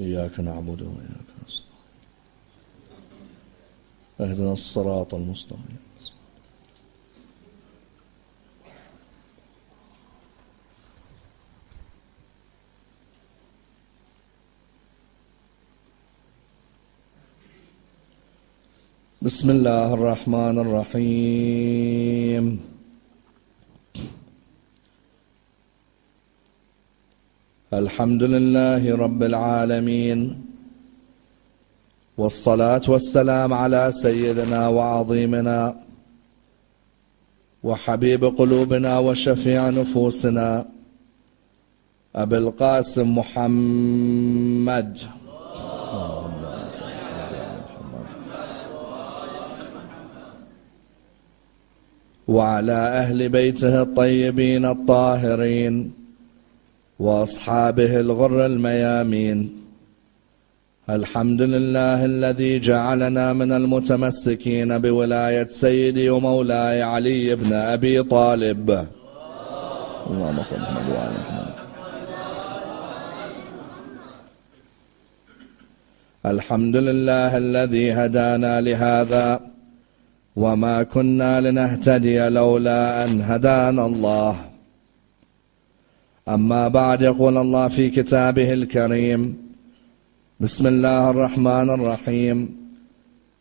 إياك نعبد وإياك نستعين اهدنا الصراط المستقيم بسم الله الرحمن الرحيم الحمد لله رب العالمين والصلاة والسلام على سيدنا وعظيمنا وحبيب قلوبنا وشفيع نفوسنا أبي القاسم محمد وعلى أهل بيته الطيبين الطاهرين وأصحابه الغر الميامين. الحمد لله الذي جعلنا من المتمسكين بولاية سيدي ومولاي علي بن أبي طالب. اللهم صل على محمد. الحمد لله الذي هدانا لهذا وما كنا لنهتدي لولا أن هدانا الله. أما بعد، يقول الله في كتابه الكريم: بسم الله الرحمن الرحيم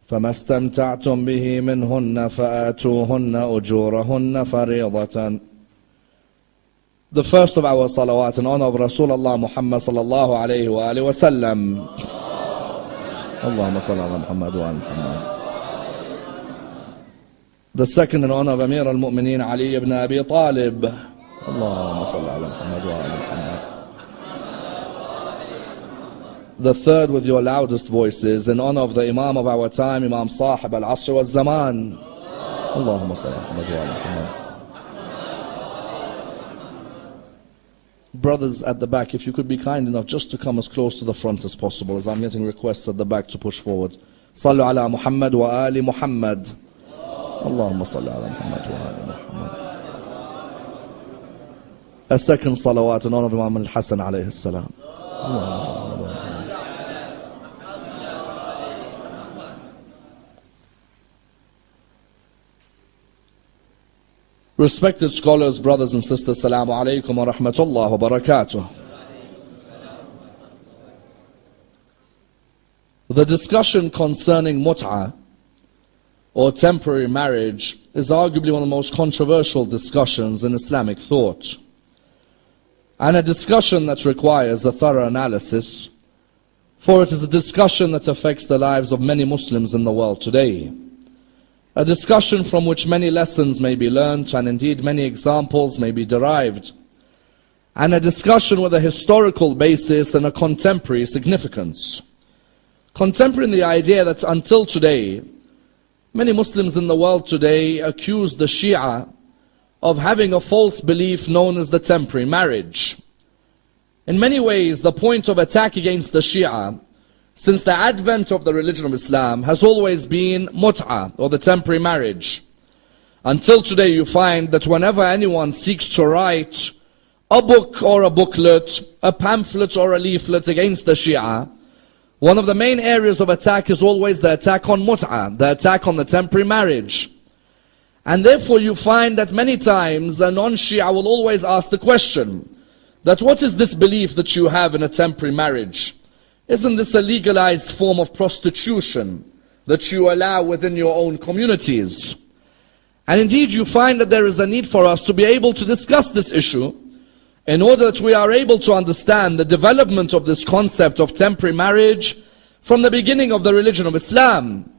فما استمتعتم به منهن فآتوهن أجورهن فريضة. The first of our salawat in honor of Rasulullah Muhammad sallallahu alayhi wa alihi wa sallam. Allahumma salli ala Muhammad wa ala Muhammad. The second in honor of Amir al-Mu'mineen Ali ibn Abi Talib. Allahumma salli ala Muhammad wa ala Muhammad. The third with your loudest voices in honor of the Imam of our time, Imam Sahib al-Asr wal-Zaman. Allahumma salli ala Muhammad wa ala Muhammad. Brothers at the back, if you could be kind enough just to come as close to the front as possible, as I'm getting requests at the back to push forward. Sallu ala Muhammad wa ali Muhammad. Allahumma salli ala Muhammad wa ali Muhammad. A second salawat in honor of Imam al-Hasan alayhi salam. Allahumma salli ala Muhammad. Respected scholars, brothers and sisters, Assalamu alaikum wa rahmatullah wa barakatuh. The discussion concerning Muta'ah, or temporary marriage, is arguably one of the most controversial discussions in Islamic thought, and a discussion that requires a thorough analysis, for it is a discussion that affects the lives of many Muslims in the world today. A discussion from which many lessons may be learnt, and indeed many examples may be derived, and a discussion with a historical basis and a contemporary significance. Contemporary in the idea that until today, many Muslims in the world today accuse the Shi'ah of having a false belief known as the temporary marriage. In many ways, the point of attack against the Shi'ah since the advent of the religion of Islam has always been Mut'ah, or the temporary marriage. Until today you find that whenever anyone seeks to write a book or a booklet, a pamphlet or a leaflet against the Shi'ah, one of the main areas of attack is always the attack on Mut'ah, the attack on the temporary marriage. And therefore you find that many times a non-Shi'ah will always ask the question, that what is this belief that you have in a temporary marriage? Isn't this a legalized form of prostitution that you allow within your own communities? And indeed you find that there is a need for us to be able to discuss this issue in order that we are able to understand the development of this concept of temporary marriage from the beginning of the religion of Islam.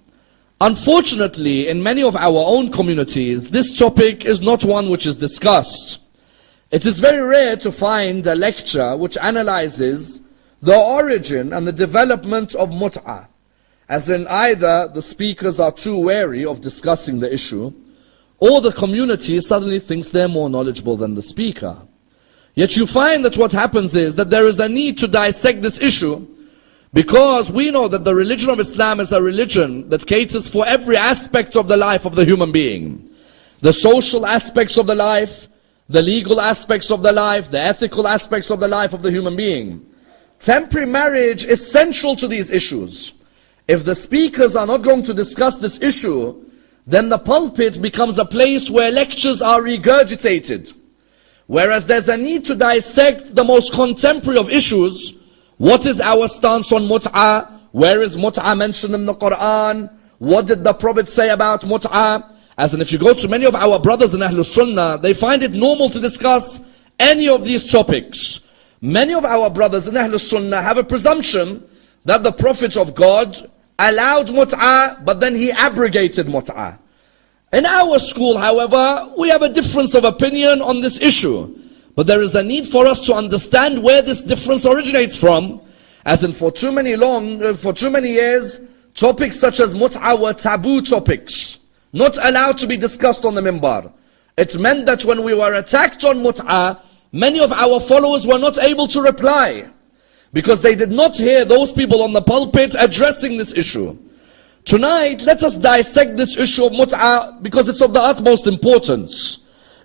Unfortunately, in many of our own communities, this topic is not one which is discussed. It is very rare to find a lecture which analyzes the origin and the development of Mut'ah, as in either the speakers are too wary of discussing the issue, or the community suddenly thinks they're more knowledgeable than the speaker. Yet you find that what happens is that there is a need to dissect this issue, because we know that the religion of Islam is a religion that caters for every aspect of the life of the human being. The social aspects of the life, the legal aspects of the life, the ethical aspects of the life of the human being. temporary marriage is central to these issues. If the speakers are not going to discuss this issue, then the pulpit becomes a place where lectures are regurgitated. Whereas there's a need to dissect the most contemporary of issues. What is our stance on Muta'ah? Where is Muta'ah mentioned in the Quran? What did the Prophet say about Muta'ah? As in, if you go to many of our brothers in Ahlul Sunnah, they find it normal to discuss any of these topics. Many of our brothers in Ahlul Sunnah have a presumption that the Prophet of God allowed Mut'ah, but then he abrogated Mut'ah. In our school, however, we have a difference of opinion on this issue. But there is a need for us to understand where this difference originates from. As in, for too many years, topics such as Mut'ah were taboo topics, not allowed to be discussed on the minbar. It meant that when we were attacked on Mut'ah, many of our followers were not able to reply, because they did not hear those people on the pulpit addressing this issue. Tonight, let us dissect this issue of Mut'ah, because it's of the utmost importance.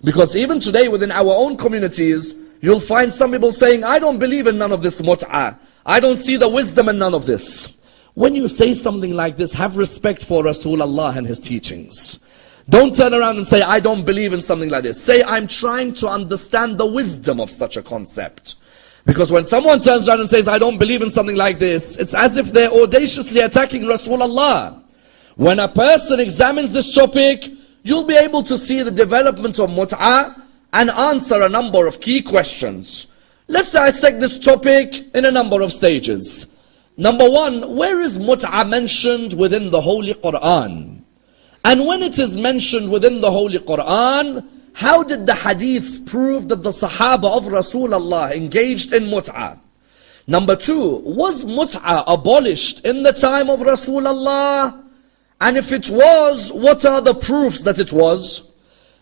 Because even today within our own communities, you'll find some people saying, I don't believe in none of this Mut'ah. I don't see the wisdom in none of this. When you say something like this, have respect for Rasulullah and his teachings. Don't turn around and say, I don't believe in something like this. Say, I'm trying to understand the wisdom of such a concept. Because when someone turns around and says, I don't believe in something like this, it's as if they're audaciously attacking Rasulullah. When a person examines this topic, you'll be able to see the development of Mut'ah and answer a number of key questions. Let's dissect this topic in a number of stages. Number one, where is Mut'ah mentioned within the Holy Quran? And when it is mentioned within the Holy Quran, how did the hadiths prove that the Sahaba of Rasulullah engaged in Mut'ah? Number two, was Mut'ah abolished in the time of Rasulullah? And if it was, what are the proofs that it was?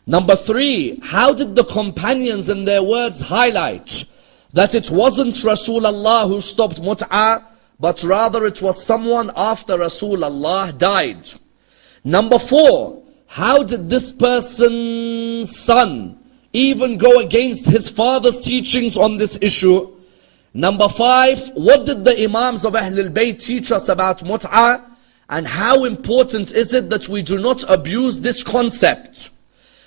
Number three, how did the companions in their words highlight that it wasn't Rasulullah who stopped Mut'ah, but rather it was someone after Rasulullah died? Number four, how did this person's son even go against his father's teachings on this issue? Number five, what did the Imams of Ahlul Bayt teach us about Mut'ah? And how important is it that we do not abuse this concept?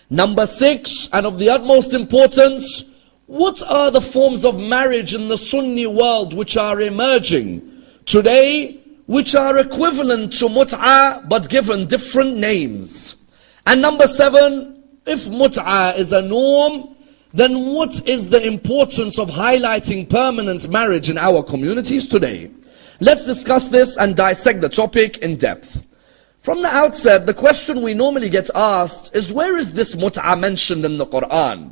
Number six, and of the utmost importance, what are the forms of marriage in the Sunni world which are emerging today, which are equivalent to Mut'ah but given different names? And number seven, if Mut'ah is a norm, then what is the importance of highlighting permanent marriage in our communities today? Let's discuss this and dissect the topic in depth. From the outset, the question we normally get asked is, where is this Mut'ah mentioned in the Quran?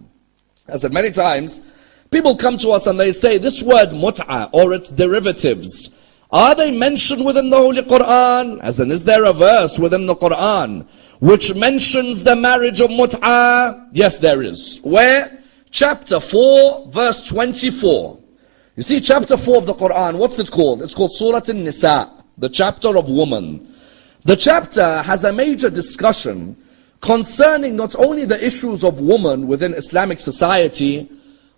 As in many times, people come to us and they say, this word Mut'ah or its derivatives, are they mentioned within the Holy Quran? As in, is there a verse within the Quran which mentions the marriage of Mut'ah? Yes, there is. Where? Chapter 4, verse 24. You see, chapter 4 of the Quran, what's it called? It's called Surah An-Nisa, the chapter of woman. The chapter has a major discussion concerning not only the issues of woman within Islamic society,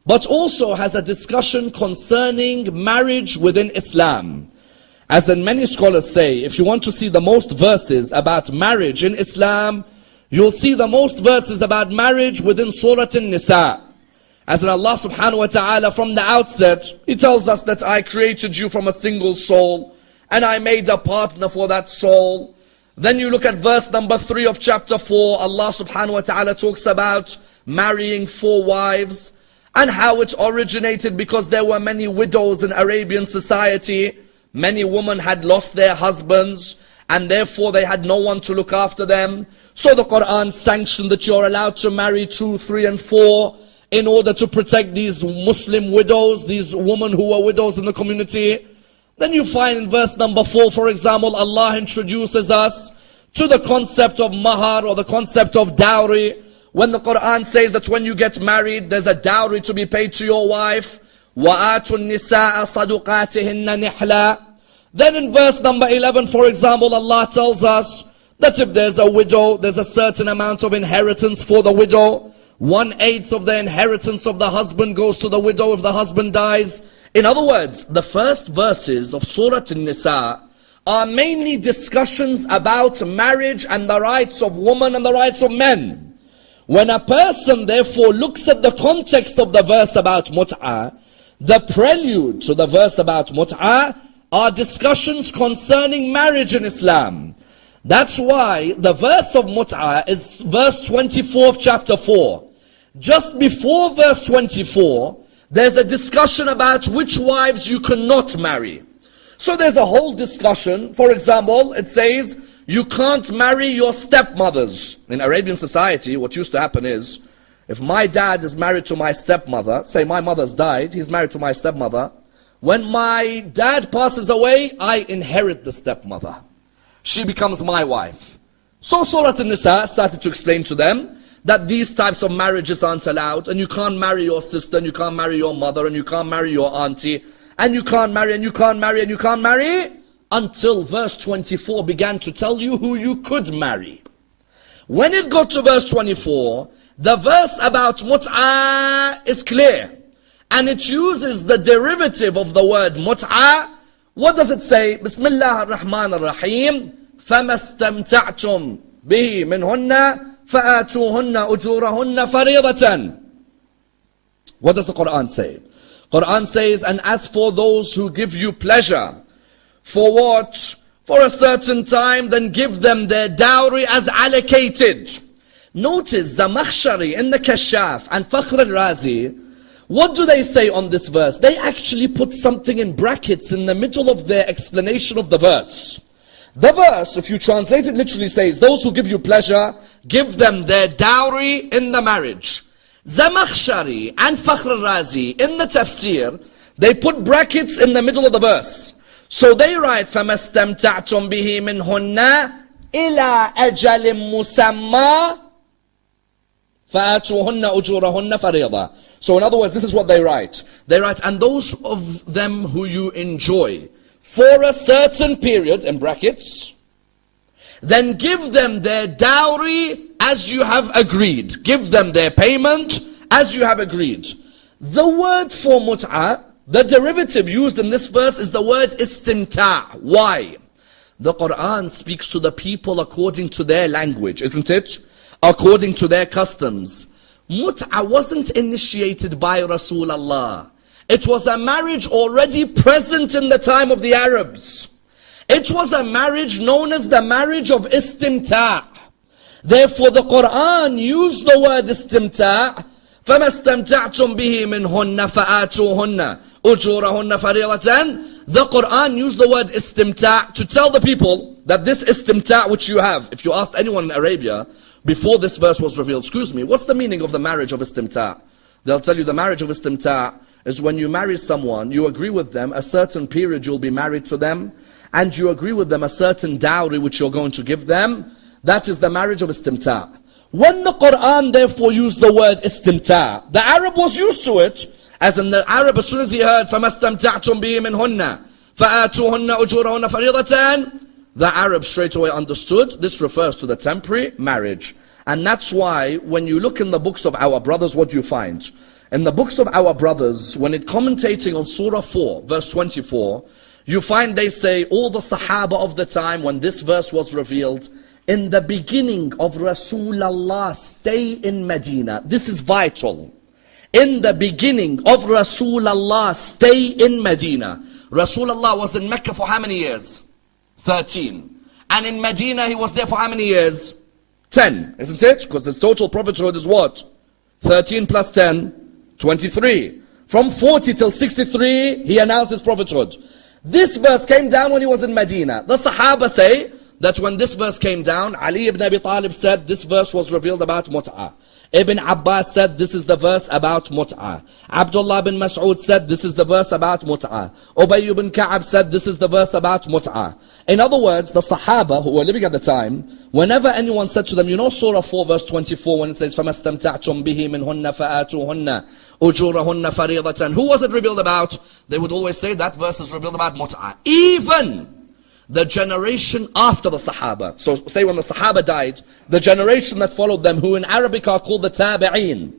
but also has a discussion concerning marriage within Islam. As in, many scholars say, if you want to see the most verses about marriage in Islam, you'll see the most verses about marriage within Surah An-Nisa. As in, Allah subhanahu wa ta'ala from the outset, He tells us that I created you from a single soul, and I made a partner for that soul. Then you look at verse number 3 of chapter 4, Allah subhanahu wa ta'ala talks about marrying 4 wives, and how it originated because there were many widows in Arabian society. Many women had lost their husbands, and therefore they had no one to look after them. So the Quran sanctioned that you're allowed to marry 2, 3, and 4, in order to protect these Muslim widows, these women who were widows in the community. Then you find in verse number 4, for example, Allah introduces us to the concept of mahar, or the concept of dowry, when the Quran says that when you get married, there's a dowry to be paid to your wife. وَآتُوا النِّسَاءَ صَدُقَاتِهِنَّ نِحْلًا. Then in verse number 11, for example, Allah tells us that if there's a widow, there's a certain amount of inheritance for the widow. 1/8 of the inheritance of the husband goes to the widow if the husband dies. In other words, the first verses of Surah An-Nisa are mainly discussions about marriage and the rights of women and the rights of men. When a person therefore looks at the context of the verse about Muta'ah, the prelude to the verse about Muta'ah are discussions concerning marriage in Islam. That's why the verse of Mut'ah is verse 24 of chapter 4. Just before verse 24, there's a discussion about which wives you cannot marry. So there's a whole discussion. For example, it says, you can't marry your stepmothers. In Arabian society, what used to happen is, if my dad is married to my stepmother, say my mother's died, he's married to my stepmother. When my dad passes away, I inherit the stepmother. She becomes my wife. So Surah An-Nisa started to explain to them that these types of marriages aren't allowed, and you can't marry your sister, and you can't marry your mother, and you can't marry your auntie, and you can't marry, and you can't marry, and you can't marry, until verse 24 began to tell you who you could marry. When it got to verse 24, the verse about Mut'ah is clear, and it uses the derivative of the word Mut'ah. What does it say? Bismillah ar-Rahman ar-Rahim. فَمَا اسْتَمْتَعْتُمْ بِهِ مِنْهُنَّ فَآتُوهُنَّ أُجُورَهُنَّ فَرِيضَةً. What does the Quran say? Quran says, and as for those who give you pleasure, for what? For a certain time, then give them their dowry as allocated. Notice Zamakhshari in the Kashaf and Fakhr al-Razi, what do they say on this verse? They actually put something in brackets in the middle of their explanation of the verse. The verse, if you translate it literally, says, those who give you pleasure, give them their dowry in the marriage. Zamakhshari and Fakhr al-Razi in the tafsir, they put brackets in the middle of the verse. So they write, فَمَا اسْتَمْتَعْتُمْ بِهِ مِنْهُنَّ إِلَىٰ أَجَلٍ مُسَمَّى فَآتُوهُنَّ أُجُورَهُنَّ فَرِيضًا. So in other words, this is what they write. They write, and those of them who you enjoy for a certain period, in brackets, then give them their dowry as you have agreed. Give them their payment as you have agreed. The word for mut'ah, the derivative used in this verse is the word istimta'. Why? The Quran speaks to the people according to their language, isn't it? According to their customs. Mut'ah wasn't initiated by Rasulullah. It was a marriage already present in the time of the Arabs. It was a marriage known as the marriage of istimta'. Therefore the Quran used the word istimta'. فَمَا اسْتَمْتَعْتُمْ بِهِ مِنْهُنَّ فَآتُوهُنَّ أُجُورَهُنَّ فَرِيضَةً. The Quran used the word istimta' to tell the people that this istimta' which you have, if you asked anyone in Arabia before this verse was revealed, excuse me, what's the meaning of the marriage of istimta'? They'll tell you the marriage of istimta' is when you marry someone, you agree with them a certain period you'll be married to them, and you agree with them a certain dowry which you're going to give them. That is the marriage of istimta'. When the Quran therefore used the word istimta', the Arab was used to it, as in the Arab, as soon as he heard فَمَا اسْتَمْتَعْتُمْ بِهِ مِنْهُنَّ فَآتُوهُنَّ أُجُورَهُنَّ فَرِيضَةً, the Arab straight away understood this refers to the temporary marriage. And that's why when you look in the books of our brothers, what do you find? In the books of our brothers, when it commentating on Surah 4, verse 24, you find they say all the Sahaba of the time when this verse was revealed, in the beginning of Rasulullah, stay in Medina. This is vital. In the beginning of Rasulullah, stay in Medina. Rasulullah was in Mecca for how many years? 13. And in Medina he was there for how many years? 10, isn't it? Because his total prophethood is what? 13 plus 10, 23. From 40 till 63, he announced his prophethood. This verse came down when he was in Medina. The Sahaba say that when this verse came down, Ali ibn Abi Talib said this verse was revealed about Mut'ah. Ibn Abbas said this is the verse about Mut'ah. Abdullah bin Mas'ud said this is the verse about Mut'ah. Ubay ibn Ka'ab said this is the verse about Mut'ah. In other words, the Sahaba who were living at the time, whenever anyone said to them, you know Surah 4 verse 24 when it says فَمَا اسْتَمْتَعْتُمْ بِهِ مِنْهُنَّ فَآتُوهُنَّ أُجُورَهُنَّ فَرِيضَةً, who was it revealed about? They would always say that verse is revealed about Mut'ah. Even the generation after the Sahaba. So say when the Sahaba died, the generation that followed them, who in Arabic are called the Tabi'een.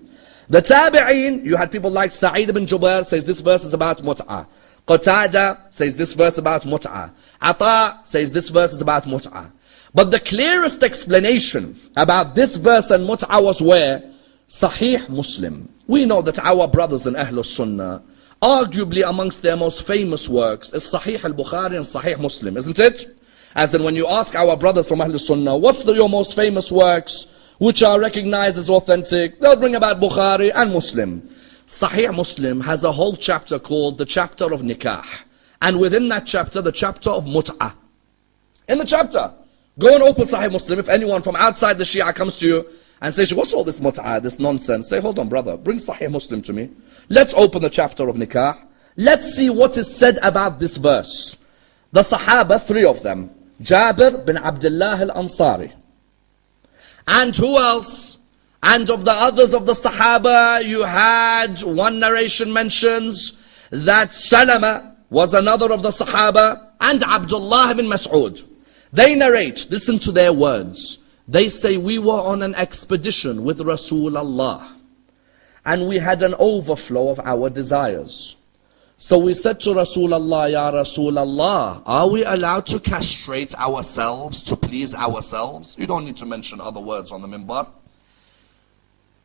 The Tabi'een, you had people like Sa'id ibn Jubair says this verse is about Muta'ah. Qatada says this verse about Muta'ah. Ata says this verse is about Muta'ah. But the clearest explanation about this verse and Mut'ah was where? Sahih Muslim. We know that our brothers in Ahlul Sunnah, arguably amongst their most famous works, is Sahih al-Bukhari and Sahih Muslim, isn't it? As in when you ask our brothers from Ahlul Sunnah, what's your most famous works which are recognized as authentic? They'll bring about Bukhari and Muslim. Sahih Muslim has a whole chapter called the chapter of Nikah. And within that chapter, the chapter of Mut'ah. In the chapter, go and open Sahih Muslim. If anyone from outside the Shi'ah comes to you and says, what's all this Mut'ah, this nonsense? Say, hold on brother, bring Sahih Muslim to me. Let's open the chapter of Nikah. Let's see what is said about this verse. The Sahaba, 3 of them. Jabir bin Abdullah al-Ansari. And who else? And of the others of the Sahaba, you had, one narration mentions that Salama was another of the Sahaba, and Abdullah bin Mas'ud. They narrate, listen to their words. They say, we were on an expedition with Rasulullah, and we had an overflow of our desires. So we said to Rasulullah, Ya Rasulullah, are we allowed to castrate ourselves to please ourselves? You don't need to mention other words on the minbar.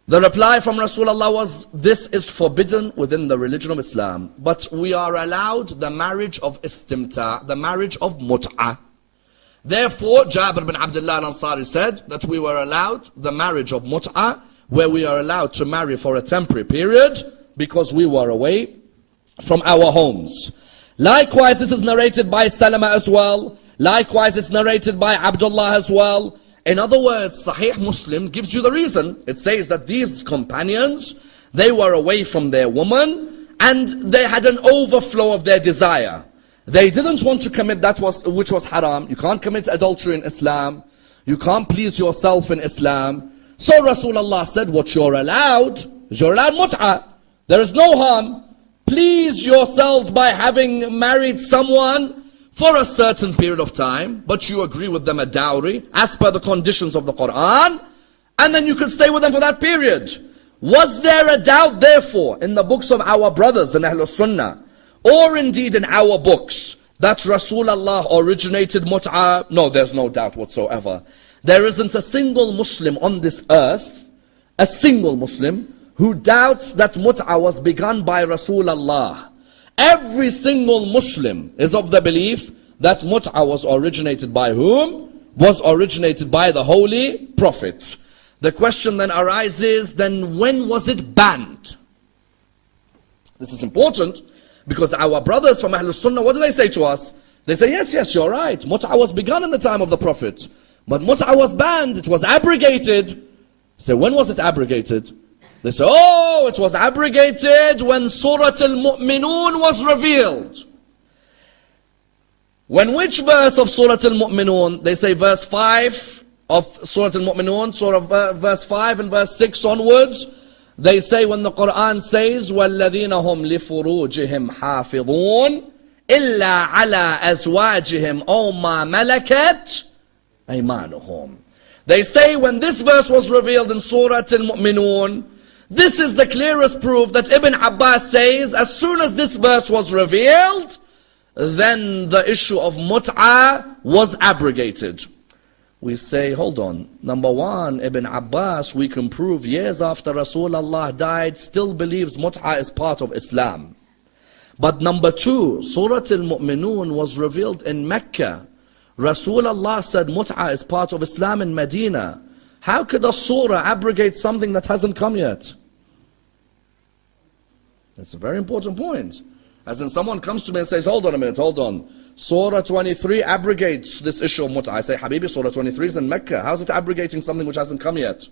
The reply from Rasulullah was, this is forbidden within the religion of Islam, but we are allowed the marriage of istimta, the marriage of mut'ah. Therefore, Jabir bin Abdullah al-Ansari said that we were allowed the marriage of mut'ah, where we are allowed to marry for a temporary period because we were away from our homes. Likewise, this is narrated by Salama as well. Likewise, it's narrated by Abdullah as well. In other words, Sahih Muslim gives you the reason. It says that these companions, they were away from their woman and they had an overflow of their desire. They didn't want to commit which was haram. You can't commit adultery in Islam. You can't please yourself in Islam. So Rasulullah said, what you're allowed is you're allowed mut'ah. There is no harm. Please yourselves by having married someone for a certain period of time, but you agree with them a dowry as per the conditions of the Quran, and then you can stay with them for that period. Was there a doubt therefore in the books of our brothers in Ahlul Sunnah, or indeed in our books, that Rasulullah originated mut'ah? No, there's no doubt whatsoever. There isn't a single Muslim on this earth, a single Muslim, who doubts that mut'ah was begun by Rasulullah. Every single Muslim is of the belief that mut'ah was originated by whom? Was originated by the Holy Prophet. The question then arises, then when was it banned? This is important because our brothers from Ahlul Sunnah, what do they say to us? They say, yes, you're right. Mut'ah was begun in the time of the Prophet. But mut'ah was banned, it was abrogated. So when was it abrogated? They say, oh, it was abrogated when Surah Al-Mu'minun was revealed. When which verse of Surah Al-Mu'minun? They say verse 5 of Surah Al-Mu'minun, verse 5 and verse 6 onwards. They say when the Quran says, وَالَّذِينَ هُمْ لِفُرُوجِهِمْ حَافِظُونَ إِلَّا عَلَىٰ أَزْوَاجِهِمْ أَوْ مَا مَلَكَتْ أَيْمَانُهُمْ. They say when this verse was revealed in Surah Al-Mu'minun, this is the clearest proof that Ibn Abbas says, as soon as this verse was revealed, then the issue of mut'ah was abrogated. We say, hold on. Number one, Ibn Abbas, we can prove years after Rasulullah died, still believes mut'ah is part of Islam. But number two, Surah Al-Mu'minun was revealed in Mecca. Rasulullah said mut'ah is part of Islam in Medina. How could a surah abrogate something that hasn't come yet? That's a very important point. As in someone comes to me and says, hold on a minute, hold on. Surah 23 abrogates this issue of mut'ah. I say, Habibi, Surah 23 is in Mecca. How is it abrogating something which hasn't come yet?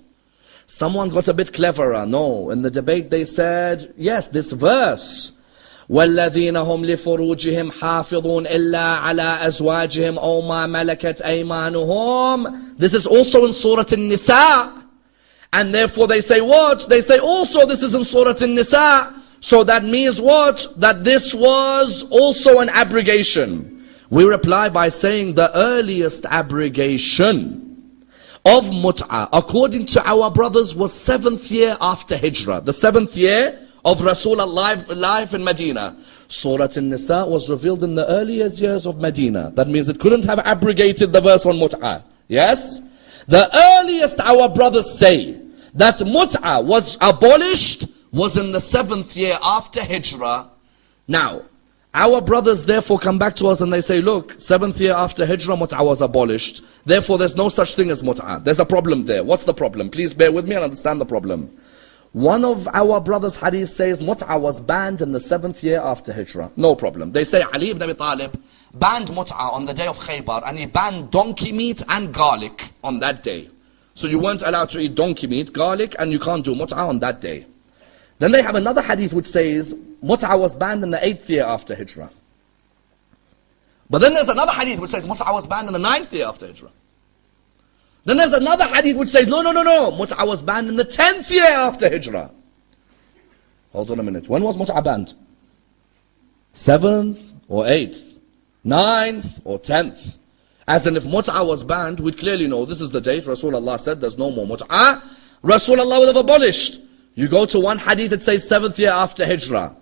Someone got a bit cleverer. No, in the debate they said, yes, this verse, وَالَّذِينَ هُمْ لِفُرُوجِهِمْ حَافِظُونَ إِلَّا عَلَىٰ أَزْوَاجِهِمْ أَوْ مَا مَلَكَتْ أَيْمَانُهُمْ. This is also in Surah An-Nisa. And therefore they say what? They say also this is in Surah An-Nisa. So that means what? That this was also an abrogation. We reply by saying the earliest abrogation of Mut'ah, according to our brothers, was 7th year after Hijrah. The 7th year of Rasulullah life in Medina. Surah An-Nisa was revealed in the earliest years of Medina. That means it couldn't have abrogated the verse on Mut'ah. Yes? The earliest our brothers say that Mut'ah was abolished was in the 7th year after Hijrah. Now, our brothers therefore come back to us and they say, look, 7th year after Hijrah, Mut'ah was abolished. Therefore, there's no such thing as Mut'ah. There's a problem there. What's the problem? Please bear with me and understand the problem. One of our brothers' hadith says Mut'ah was banned in the 7th year after Hijrah. No problem. They say Ali ibn Abi Talib banned Mut'ah on the day of Khaybar, and he banned donkey meat and garlic on that day. So you weren't allowed to eat donkey meat, garlic, and you can't do Mut'ah on that day. Then they have another hadith which says Mut'ah was banned in the 8th year after Hijrah. But then there's another hadith which says Mut'ah was banned in the 9th year after Hijrah. Then there's another hadith which says, no, Mut'ah was banned in the 10th year after Hijrah. Hold on a minute. When was Mut'ah banned? 7th or 8th? 9th or 10th? As in, if Mut'ah was banned, we'd clearly know this is the date. Rasulullah said there's no more Mut'ah. Rasulullah would have abolished. You go to one hadith, it says 7th year after Hijrah.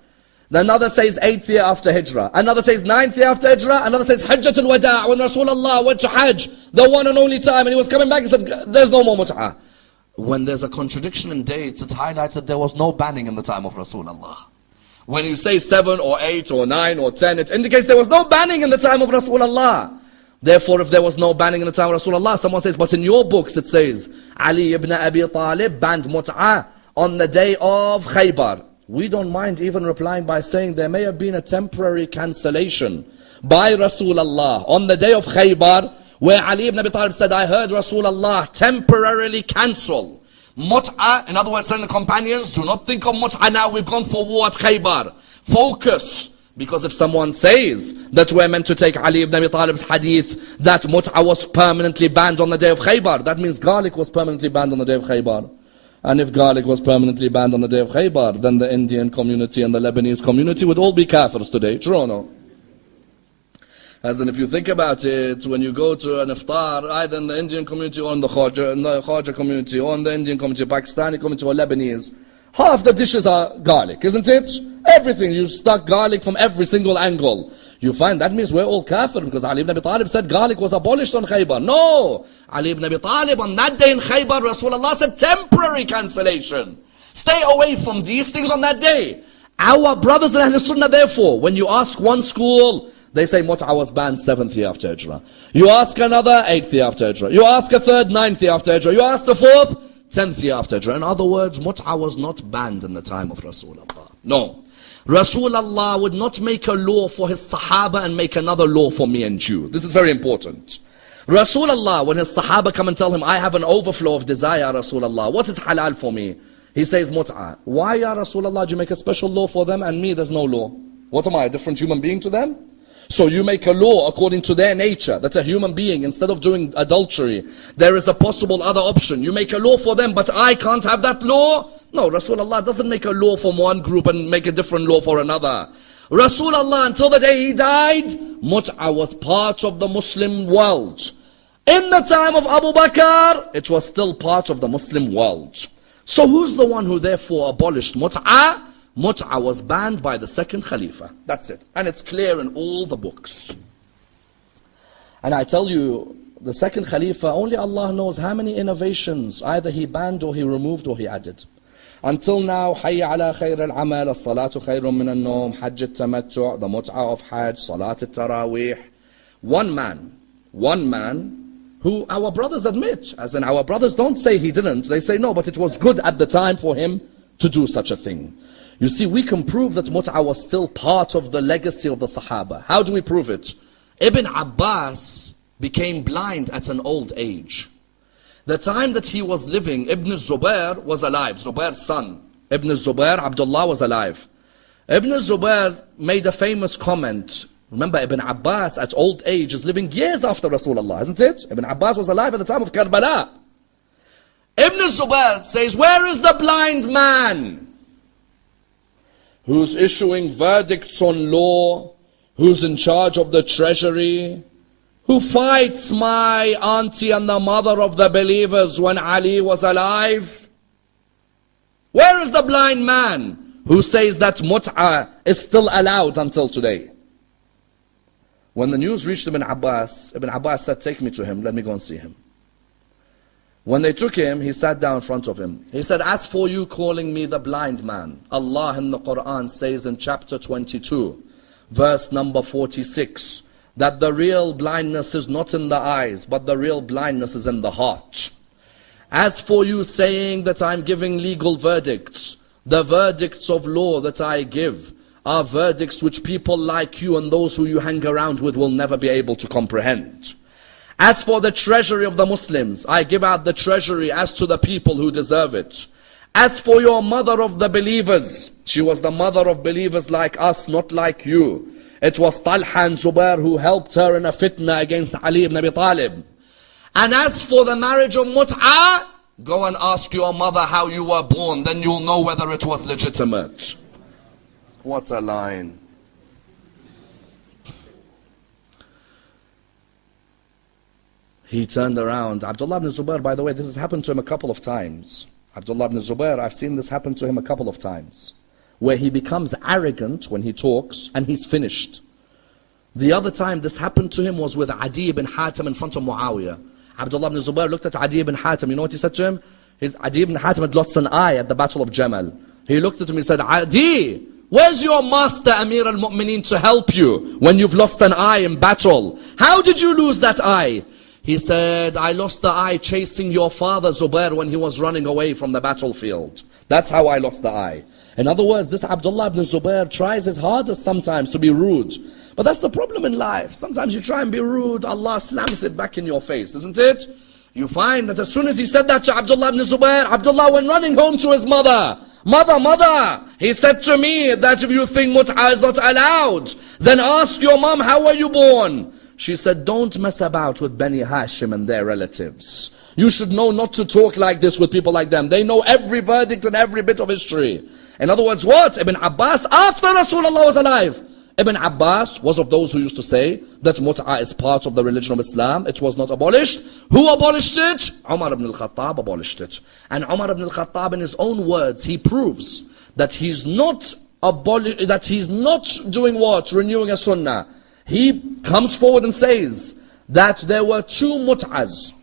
Another says 8th year after Hijrah. Another says 9th year after Hijrah. Another says Hajjatul Wada'. When Rasulullah went to Hajj, the one and only time, and he was coming back, he said, there's no more Mut'ah. When there's a contradiction in dates, it highlights that there was no banning in the time of Rasulullah. When you say 7 or 8 or 9 or 10, it indicates there was no banning in the time of Rasulullah. Therefore, if there was no banning in the time of Rasulullah, someone says, but in your books it says, Ali ibn Abi Talib banned Mut'ah on the day of Khaybar. We don't mind even replying by saying there may have been a temporary cancellation by Rasulullah on the day of Khaybar, where Ali ibn Abi Talib said, I heard Rasulullah temporarily cancel Mut'ah. In other words, telling the companions, do not think of Mut'ah now, we've gone for war at Khaybar. Focus. Because if someone says that we're meant to take Ali ibn Abi Talib's hadith that Mut'ah was permanently banned on the day of Khaybar, that means garlic was permanently banned on the day of Khaybar. And if garlic was permanently banned on the day of Khaybar, then the Indian community and the Lebanese community would all be kafirs today. True or no? As in, if you think about it, when you go to an iftar, either in the Indian community or in the Khaja community, or in the Indian community, Pakistani community or Lebanese, half the dishes are garlic, isn't it? Everything, you stuck garlic from every single angle. You find that means we're all kafir, because Ali ibn Abi Talib said garlic was abolished on Khaybar. No! Ali ibn Abi Talib on that day in Khaybar, Rasulullah said temporary cancellation. Stay away from these things on that day. Our brothers in Ahlul Sunnah, therefore, when you ask one school, they say Mut'ah was banned 7th year after Hijrah. You ask another, 8th year after Hijrah. You ask a third, 9th year after Hijrah. You ask the 4th, 10th year after Hijrah. In other words, Mut'ah was not banned in the time of Rasulullah. No. Rasulullah would not make a law for his Sahaba and make another law for me and you. This is very important. Rasulullah, when his Sahaba come and tell him, I have an overflow of desire, Rasulullah, what is halal for me? He says, Mut'ah. Why, Ya Rasulullah, do you make a special law for them and me there's no law? What am I, a different human being to them? So you make a law according to their nature, that a human being, instead of doing adultery, there is a possible other option. You make a law for them, but I can't have that law? No, Rasulullah doesn't make a law for one group and make a different law for another. Rasulullah, until the day he died, Mut'ah was part of the Muslim world. In the time of Abu Bakr, it was still part of the Muslim world. So who's the one who therefore abolished Mut'ah? Mut'ah was banned by the second Khalifa. That's it. And it's clear in all the books. And I tell you, the second Khalifa, only Allah knows how many innovations either he banned or he removed or he added. Until now, Hayya ala khayr al-amal, as-salatu khayrun min al-nawm, Hajj al-tamattu', the Mut'ah of Hajj, Salat al-Tarawih. One man, who our brothers admit, as in our brothers don't say he didn't, they say no, but it was good at the time for him to do such a thing. You see, we can prove that Mut'ah was still part of the legacy of the Sahaba. How do we prove it? Ibn Abbas became blind at an old age. The time that he was living, Ibn Zubair was alive. Zubair's son, Ibn Zubair, Abdullah, was alive. Ibn Zubair made a famous comment. Remember, Ibn Abbas at old age is living years after Rasulullah, isn't it? Ibn Abbas was alive at the time of Karbala. Ibn Zubair says, where is the blind man who's issuing verdicts on law, who's in charge of the treasury, who fights my auntie and the mother of the believers when Ali was alive? Where is the blind man who says that Mut'ah is still allowed until today? When the news reached Ibn Abbas said, take me to him, let me go and see him. When they took him, he sat down in front of him. He said, as for you calling me the blind man, Allah in the Quran says in chapter 22, verse number 46, that the real blindness is not in the eyes, but the real blindness is in the heart. As for you saying that I'm giving legal verdicts, the verdicts of law that I give are verdicts which people like you and those who you hang around with will never be able to comprehend. As for the treasury of the Muslims, I give out the treasury as to the people who deserve it. As for your mother of the believers, she was the mother of believers like us, not like you. It was Talha and Zubair who helped her in a fitna against Ali ibn Abi Talib. And as for the marriage of Mut'ah, go and ask your mother how you were born, then you'll know whether it was legitimate. What a line. He turned around. Abdullah ibn Zubair, by the way, this has happened to him a couple of times. Abdullah ibn Zubair, I've seen this happen to him a couple of times, where he becomes arrogant when he talks and he's finished. The other time this happened to him was with Adi ibn Hatim in front of Muawiyah. Abdullah ibn Zubair looked at Adi ibn Hatim. You know what he said to him? Adi ibn Hatim had lost an eye at the Battle of Jamal. He looked at him and said, Adi, where's your master Amir al-Mu'mineen to help you when you've lost an eye in battle? How did you lose that eye? He said, I lost the eye chasing your father Zubair when he was running away from the battlefield. That's how I lost the eye. In other words, this Abdullah ibn Zubair tries his hardest sometimes to be rude. But that's the problem in life. Sometimes you try and be rude, Allah slams it back in your face, isn't it? You find that as soon as he said that to Abdullah ibn Zubair, Abdullah went running home to his mother. Mother, he said to me that if you think Mut'ah is not allowed, then ask your mom, how were you born? She said, don't mess about with Bani Hashim and their relatives. You should know not to talk like this with people like them. They know every verdict and every bit of history. In other words, what? Ibn Abbas, after Rasulullah was alive, Ibn Abbas was of those who used to say that Mut'ah is part of the religion of Islam. It was not abolished. Who abolished it? Umar ibn al-Khattab abolished it. And Umar ibn al-Khattab, in his own words, he proves that he's not doing what? Renewing a sunnah. He comes forward and says that there were two mut'ahs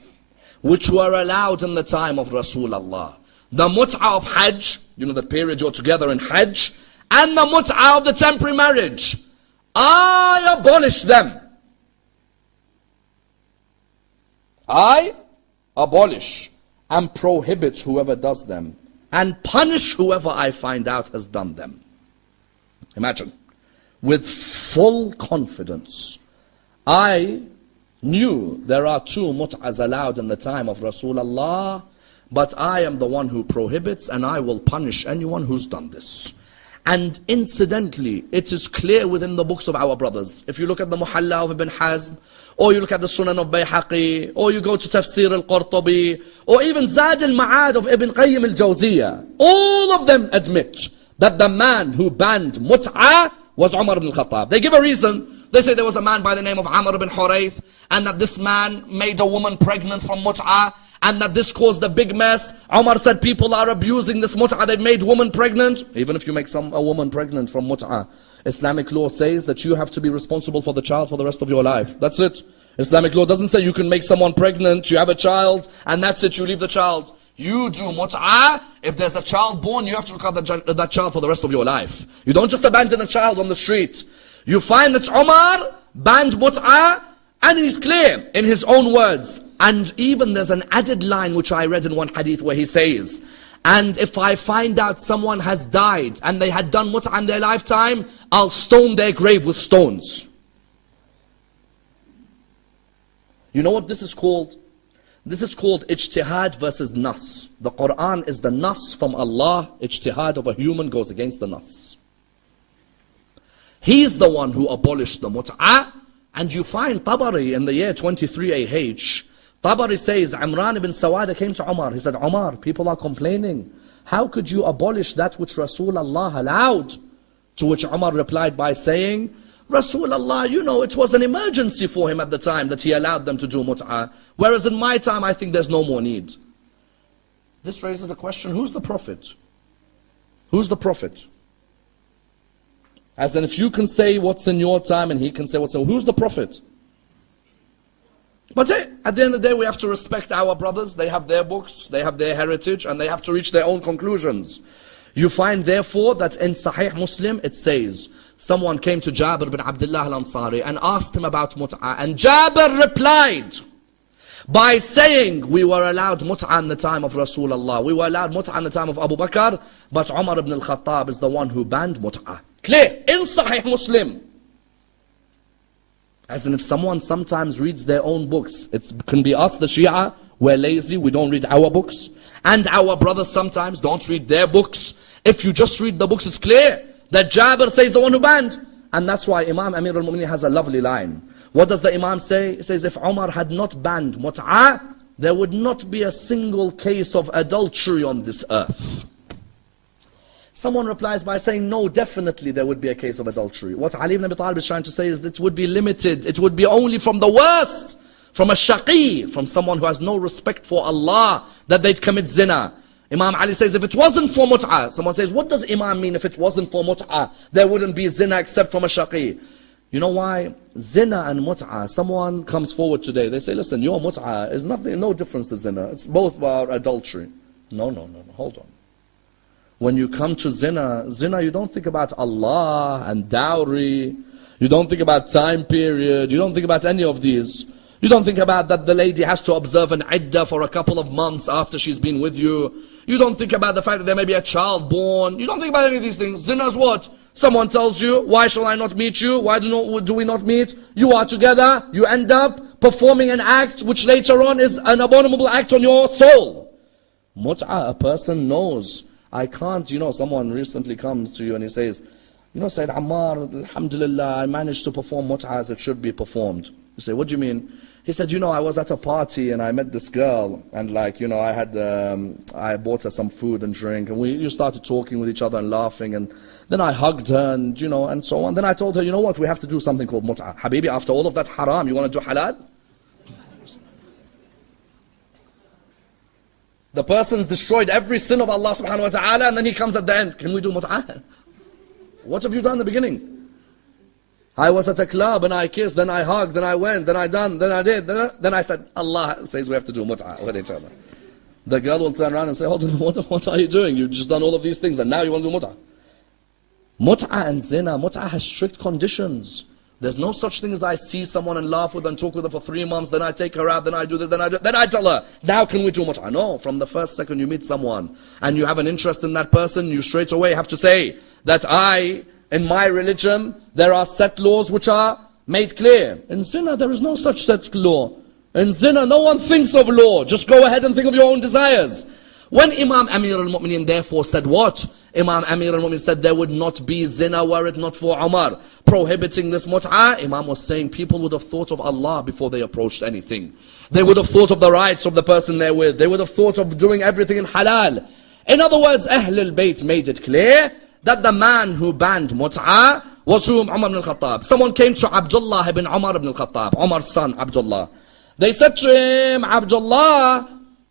which were allowed in the time of Rasulullah. The mut'ah of Hajj, you know the period you're together in Hajj, and the mut'ah of the temporary marriage. I abolish them. I abolish and prohibit whoever does them and punish whoever I find out has done them. Imagine. With full confidence, I knew there are two mut'ahs allowed in the time of Rasulullah, but I am the one who prohibits and I will punish anyone who's done this. And incidentally, it is clear within the books of our brothers. If you look at the Muhalla of Ibn Hazm, or you look at the Sunan of Bayhaqi, or you go to Tafsir al-Qurtubi, or even Zad al-Ma'ad of Ibn Qayyim al-Jawziyah, all of them admit that the man who banned mut'ah was Umar ibn al-Khattab. They give a reason. They say there was a man by the name of Ammar ibn Hurayth, and that this man made a woman pregnant from mut'ah, and that this caused a big mess. Umar said people are abusing this mut'ah, they've made woman pregnant. Even if you make a woman pregnant from mut'ah, Islamic law says that you have to be responsible for the child for the rest of your life. That's it. Islamic law doesn't say you can make someone pregnant, you have a child, and that's it, you leave the child. You do mut'ah, if there's a child born, you have to look after that child for the rest of your life. You don't just abandon a child on the street. You find that Umar banned mut'ah, and he's clear in his own words. And even there's an added line which I read in one hadith where he says, and if I find out someone has died and they had done mut'ah in their lifetime, I'll stone their grave with stones. You know what this is called? This is called ijtihad versus nas. The Quran is the nas from Allah. Ijtihad of a human goes against the nas. He's the one who abolished the mut'ah. And you find Tabari in the year 23 AH. Tabari says, Imran ibn Sawada came to Umar. He said, Umar, people are complaining. How could you abolish that which Rasulullah allowed? To which Umar replied by saying, Rasulullah, you know, it was an emergency for him at the time that he allowed them to do mut'ah. Whereas in my time, I think there's no more need. This raises a question, who's the Prophet? Who's the Prophet? As in, if you can say what's in your time and he can say what's in, who's the Prophet? But hey, at the end of the day, we have to respect our brothers. They have their books, they have their heritage, and they have to reach their own conclusions. You find, therefore, that in Sahih Muslim, it says, someone came to Jabir bin Abdullah al-Ansari and asked him about mut'ah. And Jabir replied by saying, we were allowed mut'ah in the time of Rasulullah. We were allowed mut'ah in the time of Abu Bakr, but Umar ibn al-Khattab is the one who banned mut'ah. Clear, in Sahih Muslim. As in, if someone sometimes reads their own books, it can be us, the Shi'ah, we're lazy, we don't read our books. And our brothers sometimes don't read their books. If you just read the books, it's clear that Jabir says the one who banned. And that's why Imam Amir al-Mu'minin has a lovely line. What does the Imam say? He says, if Umar had not banned mut'ah, there would not be a single case of adultery on this earth. Someone replies by saying, no, definitely there would be a case of adultery. What Ali ibn Abi Talib is trying to say is that it would be limited. It would be only from the worst, from a shaqi, from someone who has no respect for Allah, that they'd commit zina. Imam Ali says, if it wasn't for mut'ah, someone says, what does Imam mean if it wasn't for mut'ah? There wouldn't be zina except from a shaqi. You know why? Zina and mut'ah, someone comes forward today, they say, listen, your mut'ah is nothing, no difference to zina. It's both about adultery. No, hold on. When you come to zina, you don't think about Allah and dowry. You don't think about time period. You don't think about any of these. You don't think about that the lady has to observe an iddah for a couple of months after she's been with you. You don't think about the fact that there may be a child born. You don't think about any of these things. Zina is what? Someone tells you, why shall I not meet you? Why do we not meet? You are together. You end up performing an act which later on is an abominable act on your soul. Mut'ah, a person knows. I can't, someone recently comes to you and he says, Syed Ammar, alhamdulillah, I managed to perform mut'ah as it should be performed. You say, what do you mean? He said, I was at a party and I met this girl and I bought her some food and drink and you started talking with each other and laughing and then I hugged her and, and so on. Then I told her, you know what, we have to do something called mut'ah. Habibi, after all of that haram, you want to do halal? The person's destroyed every sin of Allah subhanahu wa ta'ala and then he comes at the end. Can we do mut'ah? What have you done in the beginning? I was at a club and I kissed, then I hugged, then I went, then I done, then I did. Then I said, Allah says we have to do mut'ah with each other. The girl will turn around and say, hold on, what are you doing? You've just done all of these things and now you want to do mut'ah. Mut'ah and zina, mut'ah has strict conditions. There's no such thing as I see someone and laugh with and talk with her for 3 months, then I take her out, then I do this, then I tell her, now can we do mut'ah? No, from the first second you meet someone and you have an interest in that person, you straight away have to say that in my religion, there are set laws which are made clear. In zina, there is no such set law. In zina, no one thinks of law. Just go ahead and think of your own desires. When Imam Amir al-Mu'minin therefore said what? Imam Amir al-Mu'minin said there would not be zina were it not for Umar prohibiting this mut'ah. Imam was saying people would have thought of Allah before they approached anything. They would have thought of the rights of the person they're with. They would have thought of doing everything in halal. In other words, Ahlul Bayt made it clear that the man who banned mut'ah was whom? Umar ibn al-Khattab. Someone came to Abdullah ibn Umar ibn al-Khattab, Umar's son Abdullah. They said to him, Abdullah,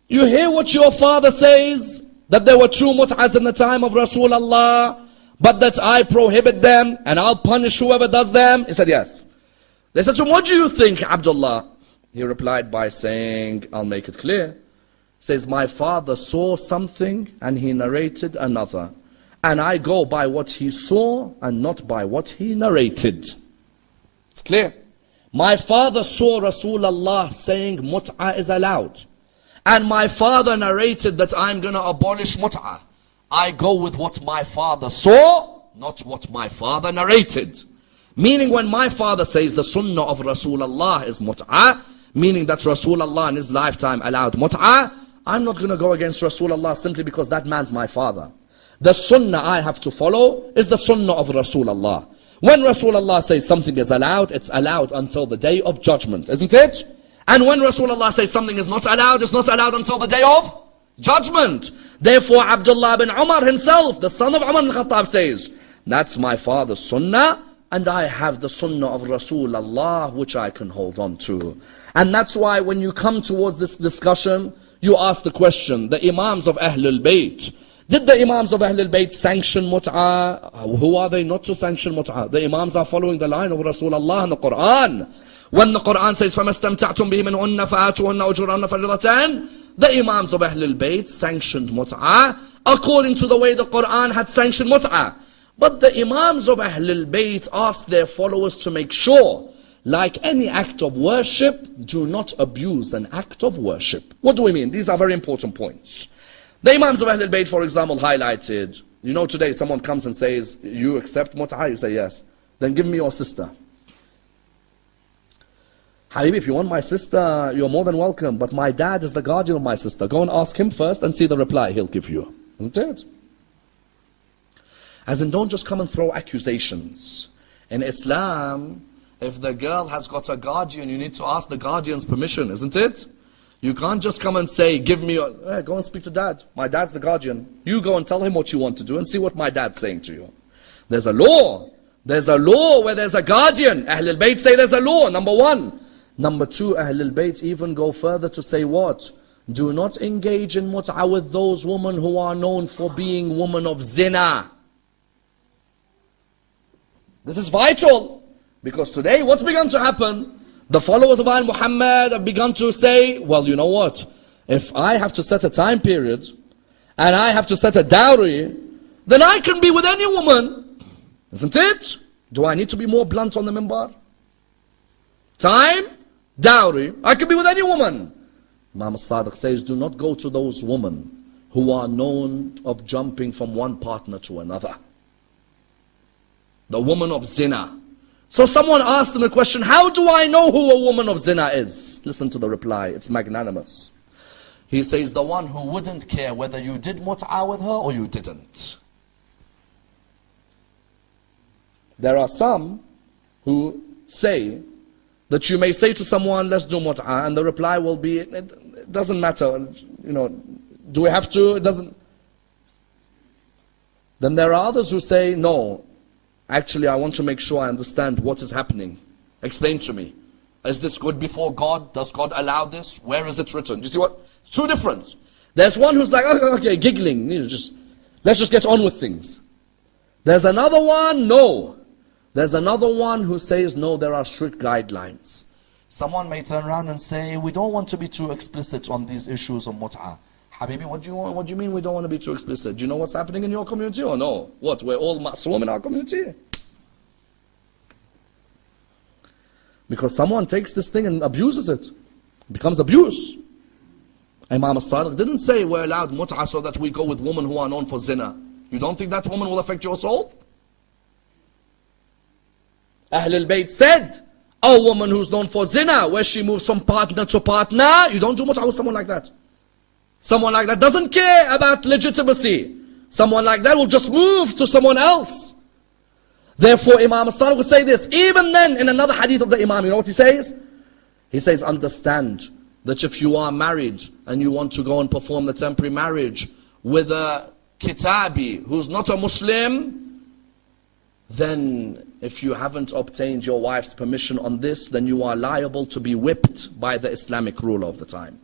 you hear what your father says? That there were 2 mut'ahs in the time of Rasulullah, but that I prohibit them and I'll punish whoever does them? He said, yes. They said to him, what do you think, Abdullah? He replied by saying, I'll make it clear. He says, my father saw something and he narrated another. And I go by what he saw and not by what he narrated. It's clear. My father saw Rasulullah saying mut'ah is allowed. And my father narrated that I'm going to abolish mut'ah. I go with what my father saw, not what my father narrated. Meaning when my father says the sunnah of Rasulullah is mut'ah, meaning that Rasulullah in his lifetime allowed mut'ah, I'm not going to go against Rasulullah simply because that man's my father. The sunnah I have to follow is the sunnah of Rasulullah. When Rasulullah says something is allowed, it's allowed until the day of judgment, isn't it? And when Rasulullah says something is not allowed, it's not allowed until the day of judgment. Therefore, Abdullah bin Umar himself, the son of Umar ibn Khattab says, that's my father's sunnah, and I have the sunnah of Rasulullah which I can hold on to. And that's why when you come towards this discussion, you ask the question, the Imams of Ahlul Bayt, did the Imams of Ahlul Bayt sanction Muta'ah? Who are they not to sanction Muta'ah? The Imams are following the line of Rasulullah in the Quran. When the Quran says, فَمَا اسْتَمْتَعْتُمْ بِهِ مِنْهُنَّ فَآتُوهُنَّ أُجُورَهُنَّ فَرِيضَةً, the Imams of Ahlul Bayt sanctioned Muta'ah according to the way the Quran had sanctioned Muta'ah. But the Imams of Ahlul Bayt asked their followers to make sure, like any act of worship, do not abuse an act of worship. What do we mean? These are very important points. The Imams of Ahlul Bayt, for example, highlighted, you know, today someone comes and says, you accept Muta'ah? You say yes. Then give me your sister. Habibi, if you want my sister, you're more than welcome, but my dad is the guardian of my sister. Go and ask him first and see the reply he'll give you. Isn't it? As in, don't just come and throw accusations. In Islam, if the girl has got a guardian, you need to ask the guardian's permission, isn't it? You can't just come and say, give me your... Hey, go and speak to dad. My dad's the guardian. You go and tell him what you want to do and see what my dad's saying to you. There's a law. There's a law where there's a guardian. Ahlul Bayt say there's a law, number one. Number two, Ahlul Bayt even go further to say what? Do not engage in mut'ah with those women who are known for being women of zina. This is vital. Because today, what's begun to happen? The followers of Al Muhammad have begun to say, well, you know what? If I have to set a time period, and I have to set a dowry, then I can be with any woman. Isn't it? Do I need to be more blunt on the minbar? Time, dowry, I can be with any woman. Imam al-Sadiq says, do not go to those women who are known of jumping from one partner to another. The woman of zina. So someone asked him a question, how do I know who a woman of zina is? Listen to the reply, it's magnanimous. He says, the one who wouldn't care whether you did mut'ah with her or you didn't. There are some who say that you may say to someone, let's do mut'ah, and the reply will be, it doesn't matter, you know, do we have to? It doesn't. Then there are others who say, no, actually I want to make sure I understand what is happening. Explain to me. Is this good before God? Does God allow this? Where is it written? Do you see what? It's two different. There's one who's like, okay, giggling, you know, let's just get on with things. There's another one, no. There's another one who says, no, there are strict guidelines. Someone may turn around and say, we don't want to be too explicit on these issues of mut'ah. Habibi, what do you mean we don't want to be too explicit? Do you know what's happening in your community or no? What, we're all ma'soom in our community? Because someone takes this thing and abuses it. It becomes abuse. Imam al-Sadiq didn't say we're allowed mut'ah so that we go with women who are known for zina. You don't think that woman will affect your soul? Ahlul Bayt said, a woman who's known for zina, where she moves from partner to partner, you don't do mut'ah with someone like that. Someone like that doesn't care about legitimacy. Someone like that will just move to someone else. Therefore, Imam al-Sadiq would say this. Even then, in another hadith of the Imam, you know what he says? He says, understand that if you are married and you want to go and perform the temporary marriage with a kitabi who's not a Muslim, then if you haven't obtained your wife's permission on this, then you are liable to be whipped by the Islamic ruler of the time.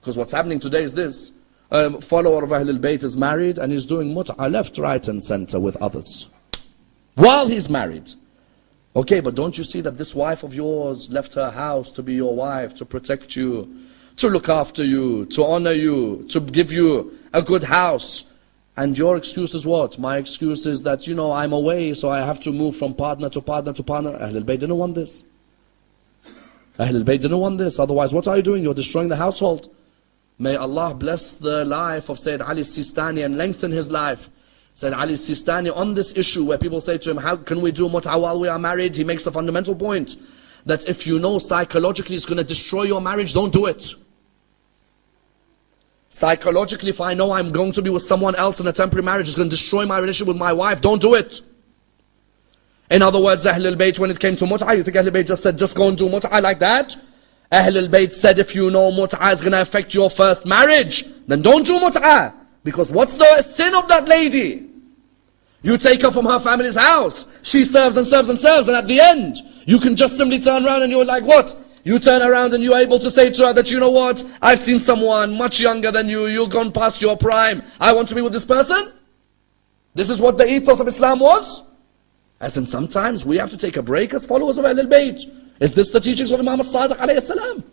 Because what's happening today is this. A follower of Ahlul Bayt is married and he's doing mut'ah left, right and center with others. While he's married. Okay, but don't you see that this wife of yours left her house to be your wife, to protect you, to look after you, to honor you, to give you a good house? And your excuse is what? My excuse is that, you know, I'm away, so I have to move from partner to partner to partner. Ahlul Bayt didn't want this. Ahlul Bayt didn't want this. Otherwise, what are you doing? You're destroying the household. May Allah bless the life of Sayyid Ali Sistani and lengthen his life. Sayyid Ali Sistani on this issue where people say to him, how can we do mut'ah while we are married? He makes the fundamental point that if you know psychologically it's going to destroy your marriage, don't do it. Psychologically, if I know I'm going to be with someone else in a temporary marriage, it's going to destroy my relationship with my wife, don't do it. In other words, Ahlul Bayt, when it came to mut'ah, you think Ahlul Bayt just said, just go and do mut'ah like that? Ahlul Bayt said, if you know mut'ah is going to affect your first marriage, then don't do mut'ah. Because what's the sin of that lady? You take her from her family's house. She serves and serves and serves, and at the end, you can just simply turn around and you're like, what? You turn around and you're able to say to her that, you know what, I've seen someone much younger than you, you've gone past your prime, I want to be with this person? This is what the ethos of Islam was? As in sometimes we have to take a break as followers of Ahlul Bayt. Is this the teachings of Imam As-Sadiq alayhi salam?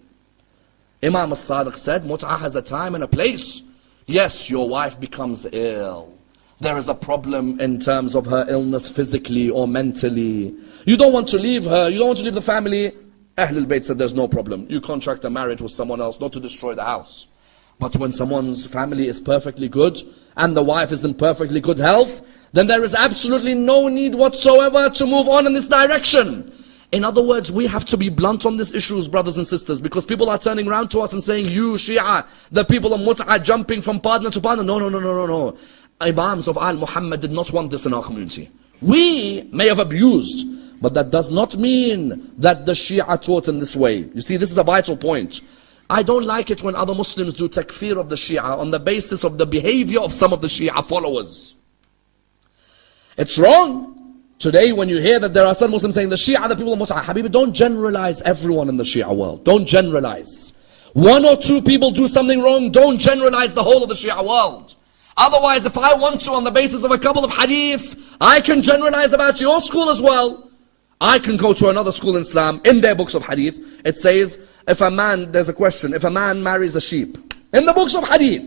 Imam As-Sadiq said, Muta'ah has a time and a place. Yes, your wife becomes ill. There is a problem in terms of her illness physically or mentally. You don't want to leave her, you don't want to leave the family. Ahlul Bayt said there's no problem. You contract a marriage with someone else, not to destroy the house. But when someone's family is perfectly good, and the wife is in perfectly good health, then there is absolutely no need whatsoever to move on in this direction. In other words, we have to be blunt on these issues, brothers and sisters, because people are turning around to us and saying, you Shi'ah, the people of Muta'ah jumping from partner to partner. No. Imams of Al-Muhammad did not want this in our community. We may have abused, but that does not mean that the Shi'ah taught in this way. You see, this is a vital point. I don't like it when other Muslims do takfir of the Shi'ah on the basis of the behavior of some of the Shi'ah followers. It's wrong. Today when you hear that there are some Muslims saying the Shi'ah, the people of Muta'ah, Habibi, don't generalize everyone in the Shi'ah world. Don't generalize. One or two people do something wrong, don't generalize the whole of the Shi'ah world. Otherwise, if I want to, on the basis of a couple of hadiths, I can generalize about your school as well. I can go to another school in Islam, in their books of hadith, it says, if a man, there's a question, if a man marries a sheep, in the books of hadith,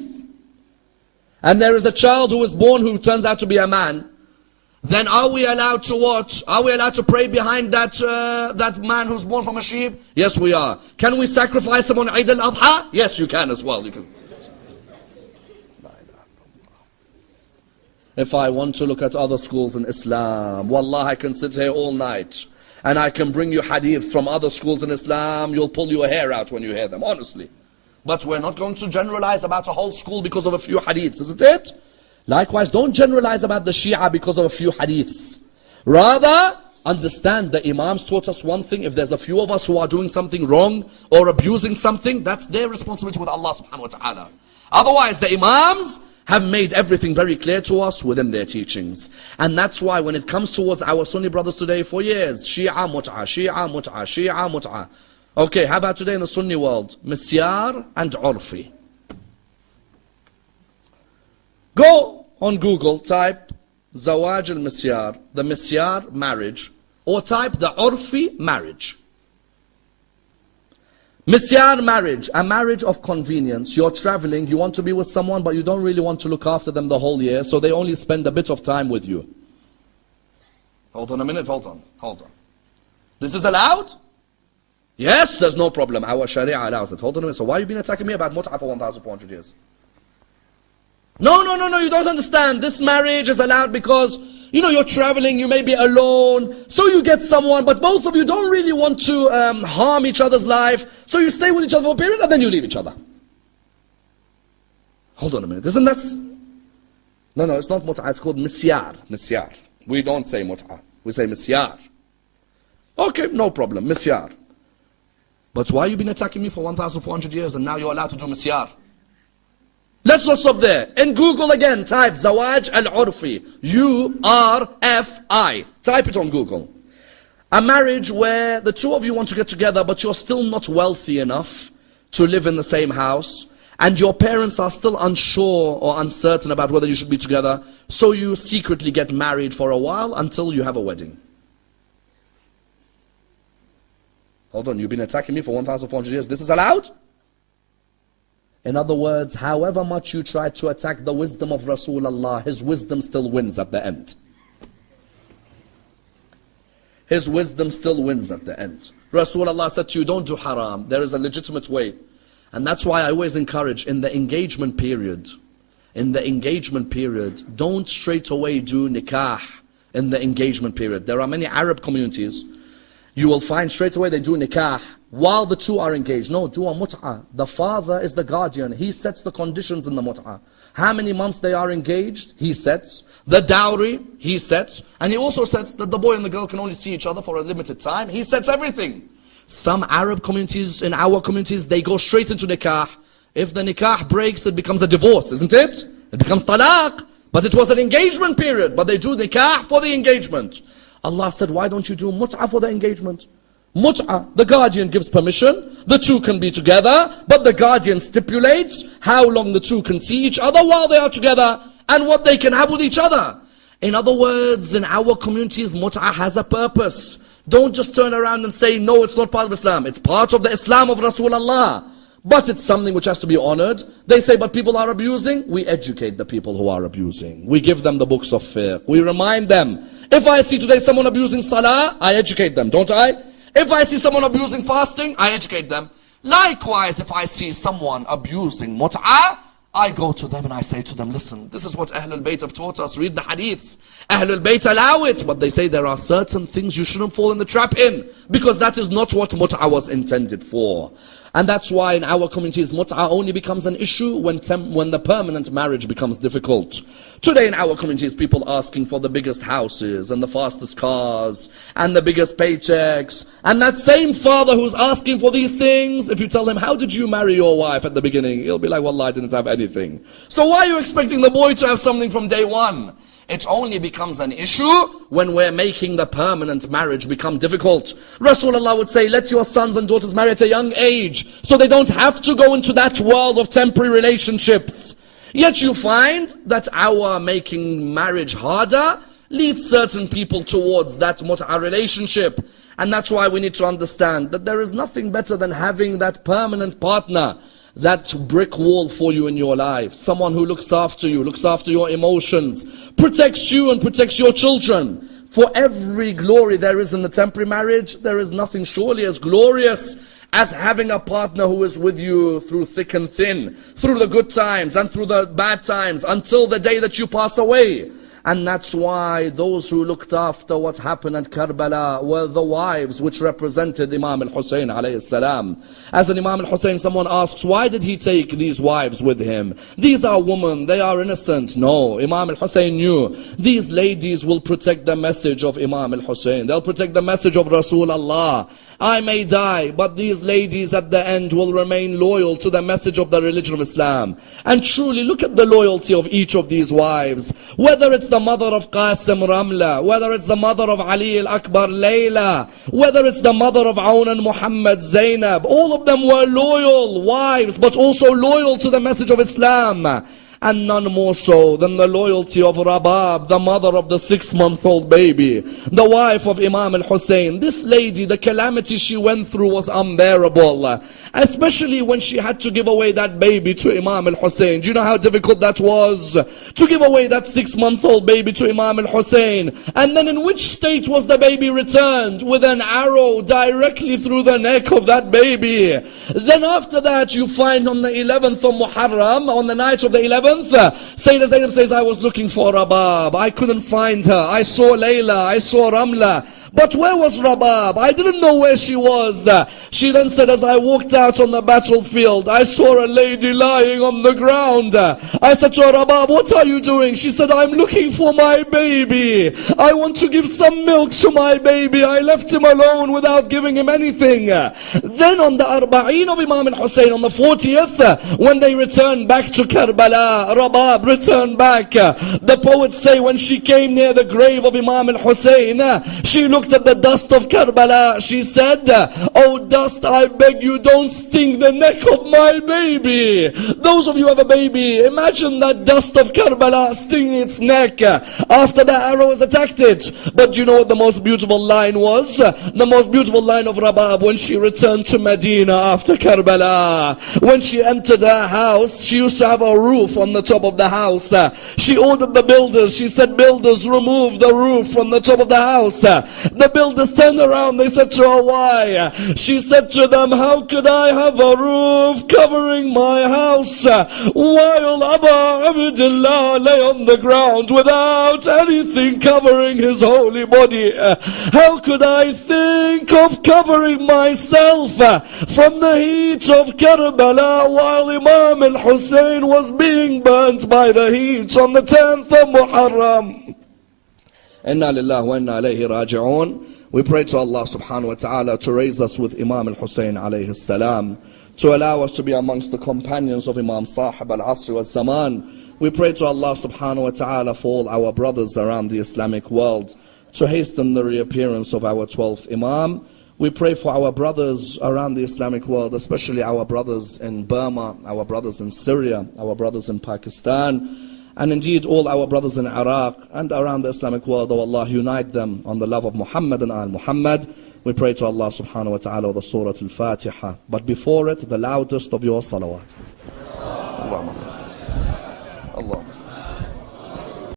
and there is a child who is born who turns out to be a man, then are we allowed to what? Are we allowed to pray behind that man who's born from a sheep? Yes, we are. Can we sacrifice him on Eid al-Adha? Yes, you can as well. You can. If I want to look at other schools in Islam, wallah, I can sit here all night and I can bring you hadiths from other schools in Islam. You'll pull your hair out when you hear them, honestly. But we're not going to generalize about a whole school because of a few hadiths, isn't it? Likewise, don't generalize about the Shi'ah because of a few hadiths. Rather, understand the Imams taught us one thing. If there's a few of us who are doing something wrong or abusing something, that's their responsibility with Allah subhanahu wa ta'ala. Otherwise, the Imams have made everything very clear to us within their teachings. And that's why when it comes towards our Sunni brothers today for years, Shi'ah, Muta'ah, Shi'ah, Muta'ah, Shi'ah, Muta'ah. Okay, how about today in the Sunni world? Misyar and Urfi. Go on Google, type Zawaj al-Misyar, the Misyar marriage, or type the Urfi marriage. Misyar marriage, a marriage of convenience. You're traveling, you want to be with someone, but you don't really want to look after them the whole year, so they only spend a bit of time with you. Hold on a minute, hold on. This is allowed? Yes, there's no problem. Our Sharia allows it. Hold on a minute, so why have you been attacking me about Mut'ah for 1,400 years? No, you don't understand. This marriage is allowed because, you're traveling, you may be alone, so you get someone, but both of you don't really want to harm each other's life, so you stay with each other for a period and then you leave each other. Hold on a minute, isn't that... No, it's not Mut'ah, it's called Misyar. We don't say Mut'ah, we say Misyar. Okay, no problem, Misyar. But why have you been attacking me for 1,400 years and now you're allowed to do Misyar? Let's not stop there. In Google again, type Zawaj al-Urfi. U-R-F-I. Type it on Google. A marriage where the two of you want to get together, but you're still not wealthy enough to live in the same house, and your parents are still unsure or uncertain about whether you should be together, so you secretly get married for a while until you have a wedding. Hold on, you've been attacking me for 1,400 years. This is allowed? In other words, however much you try to attack the wisdom of Rasulullah, his wisdom still wins at the end. His wisdom still wins at the end. Rasulullah said to you, don't do haram. There is a legitimate way. And that's why I always encourage in the engagement period, don't straight away do nikah in the engagement period. There are many Arab communities, you will find straight away they do nikah while the two are engaged. No, do a mut'ah. The father is the guardian. He sets the conditions in the mut'ah. How many months they are engaged, he sets. The dowry, he sets. And he also sets that the boy and the girl can only see each other for a limited time. He sets everything. Some Arab communities, in our communities, they go straight into nikah. If the nikah breaks, it becomes a divorce, isn't it? It becomes talaq. But it was an engagement period. But they do nikah for the engagement. Allah said, why don't you do mut'ah for the engagement? Mut'ah, the guardian gives permission, the two can be together, but the guardian stipulates how long the two can see each other while they are together, and what they can have with each other. In other words, in our communities, mut'ah has a purpose. Don't just turn around and say, no, it's not part of Islam. It's part of the Islam of Rasulullah. But it's something which has to be honored. They say, but people are abusing. We educate the people who are abusing. We give them the books of fiqh. We remind them. If I see today someone abusing salah, I educate them, don't I? If I see someone abusing fasting, I educate them. Likewise, if I see someone abusing mut'ah, I go to them and I say to them, listen, this is what Ahlul Bayt have taught us. Read the hadiths. Ahlul Bayt allow it. But they say there are certain things you shouldn't fall in the trap in. Because that is not what mut'ah was intended for. And that's why in our communities, mut'ah only becomes an issue when the permanent marriage becomes difficult. Today in our communities, people asking for the biggest houses and the fastest cars and the biggest paychecks. And that same father who's asking for these things, if you tell him, how did you marry your wife at the beginning? He'll be like, wallah, I didn't have anything. So why are you expecting the boy to have something from day one? It only becomes an issue when we're making the permanent marriage become difficult. Rasulullah would say, let your sons and daughters marry at a young age, so they don't have to go into that world of temporary relationships. Yet you find that our making marriage harder leads certain people towards that mut'ah relationship. And that's why we need to understand that there is nothing better than having that permanent partner, that brick wall for you in your life. Someone who looks after you, looks after your emotions, protects you and protects your children. For every glory there is in the temporary marriage, there is nothing surely as glorious as having a partner who is with you through thick and thin, through the good times and through the bad times, until the day that you pass away. And that's why those who looked after what happened at Karbala were the wives which represented Imam al-Hussein alayhi salam. As an Imam al-Hussein, someone asks, why did he take these wives with him? These are women, they are innocent. No, Imam al-Hussein knew these ladies will protect the message of Imam al-Hussein. They'll protect the message of Rasulullah. I may die, but these ladies at the end will remain loyal to the message of the religion of Islam. And truly, look at the loyalty of each of these wives. Whether it's the mother of Qasim Ramla, whether it's the mother of Ali al-Akbar Layla, whether it's the mother of Aun and Muhammad Zainab, all of them were loyal wives, but also loyal to the message of Islam. And none more so than the loyalty of Rabab, the mother of the 6-month-old baby, the wife of Imam al-Hussein. This lady, the calamity she went through was unbearable, especially when she had to give away that baby to Imam al-Hussein. Do you know how difficult that was? To give away that 6-month-old baby to Imam al-Hussein. And then in which state was the baby returned? With an arrow directly through the neck of that baby. Then after that you find on the 11th of Muharram, on the night of the 11th, Sayyidah Zainab says, I was looking for Rabab. I couldn't find her. I saw Layla, I saw Ramla. But where was Rabab? I didn't know where she was. She then said, as I walked out on the battlefield, I saw a lady lying on the ground. I said to her, Rabab, what are you doing? She said, I'm looking for my baby. I want to give some milk to my baby. I left him alone without giving him anything. Then on the Arba'een of Imam al-Hussein, on the 40th, when they returned back to Karbala, Rabab returned back. The poets say when she came near the grave of Imam al-Hussein, she looked at the dust of Karbala. She said, oh dust, I beg you, don't sting the neck of my baby. Those of you who have a baby, imagine that dust of Karbala stinging its neck after the arrow has attacked it. But do you know what the most beautiful line was? The most beautiful line of Rabab when she returned to Medina after Karbala. When she entered her house, she used to have a roof on the top of the house. She ordered the builders, she said, builders, remove the roof from the top of the house. The builders turned around, they said to her, why? She said to them, how could I have a roof covering my house while Aba Abdullah lay on the ground without anything covering his holy body? How could I think of covering myself from the heat of Karbala while Imam al-Hussein was being burnt by the heat on the 10th of Muharram? Inna lillahi wa inna ilayhi raji'un. We pray to Allah subhanahu wa ta'ala to raise us with Imam al-Hussein alayhi salam, to allow us to be amongst the companions of Imam Sahib al-Asr wal-Zaman. We pray to Allah subhanahu wa ta'ala for all our brothers around the Islamic world, to hasten the reappearance of our 12th Imam. We pray for our brothers around the Islamic world, especially our brothers in Burma, our brothers in Syria, our brothers in Pakistan, and indeed all our brothers in Iraq and around the Islamic world. Oh Allah, unite them on the love of Muhammad and al-Muhammad. We pray to Allah subhanahu wa ta'ala with the Surah Al-Fatiha. But before it, the loudest of your salawat. Allahumma salli.